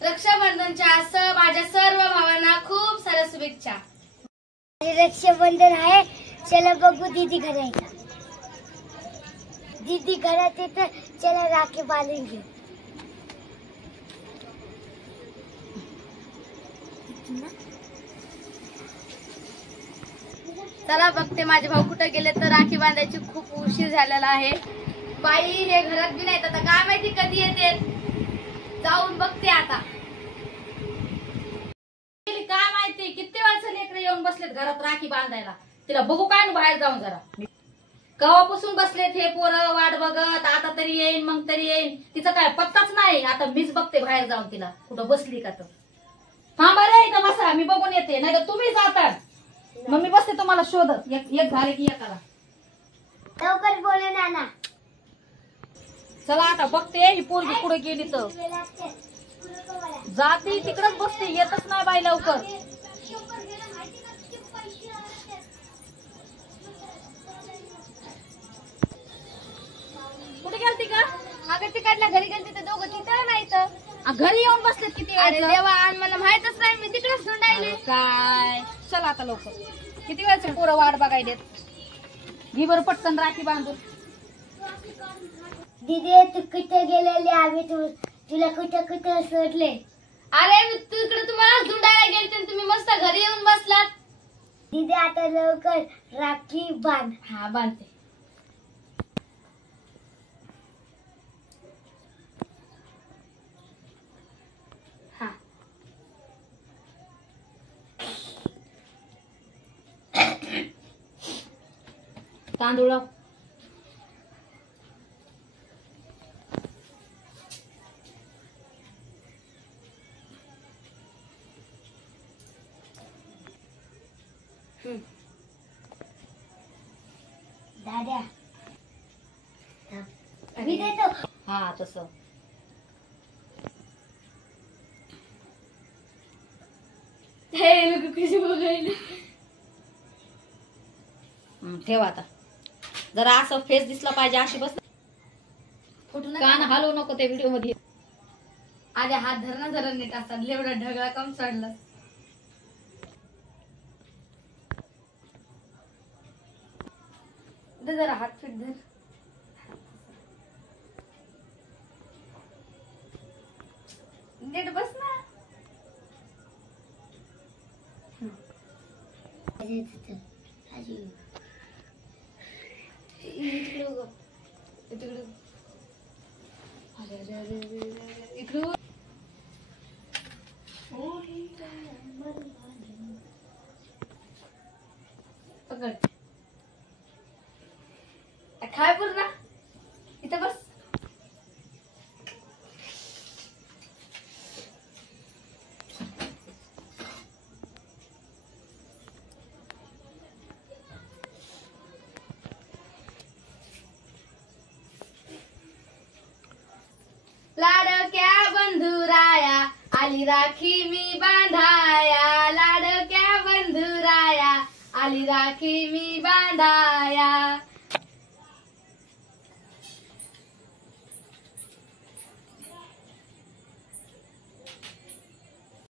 रक्षाबंधनच्या माझ्या सर्व भावांना खूप साऱ्या शुभेच्छा। रक्षाबंधन आहे, चला बघू दीदी घरायचा। दीदी घरात येते, चला राखी बांधून घेऊ। चला बघते माझे भाऊ कुठे गेले तर राखी बांधायची खूप उशीर झालेला आहे। बाई हे घरात बी नाहीत, आता काय माहिती कधी येते, जाऊन बघते आता। काय माहिती किती वेळचं लेकरं येऊन बसलेत घरात राखी बांधायला, तिला बघू काय ना बाहेर जाऊन जरा। कवापासून बसलेत हे पोरं वाट बघत, आता तरी येईन मग तरी येईन, तिचा काय पत्ताच नाही। आता मीच बघते बाहेर जाऊन तिला कुठं बसली का तर। थांबा रे इथं बसा, मी बघून येते, नाही तर तुम्ही जाता मग मी बसते तुम्हाला शोधत। एक झाले की एकाला लवकर बोले नाना। चला आता बघते ही पोरगी पुढे गेली तर जाती तिकडच बसते, येतच नाही बाई लवकर। कुठे गेलती का? अगं तिकडल्या घरी गेलती तर दोघं तिथं नाही तर घरी येऊन बसलेत किती अरे वेळ? देवा, आणि मला माहितच नाही, मी तिकडेच धुंडायले। काय चला आता लवकर, किती वेळचे पोरं वाट बघायलेत। घे बरं पटकन राखी बांधून। दीदी तू कुठे गेलेली, आम्ही तुला कुठं कुठं सोडले। अरे मी तिकडे तुम्हाला धुंडायला गेलते आणि तुम्ही मस्त घरी येऊन बसलात। दीदी आता लवकर राखी बांध। हा बांधते। हा तांदूळ लाव। दादा मी देतो। हा तसं हे लोक कशी बघायला। ठेवा आता, जरा असं फेस दिसला पाहिजे अशी बस, कान हलवू नको त्या व्हिडिओ मध्ये। आधी हात धरणं जरा नीट असतात, एवढा ढगळा कम चढलं। दे जरा हात फिट धर। नीट बस ना। इकडून पकड, काय पूर्ण इथं बस। लाडक्या बंधुराया आली राखी मी बांधाया, लाडक्या बंधुराया आली राखी मी बांधाया।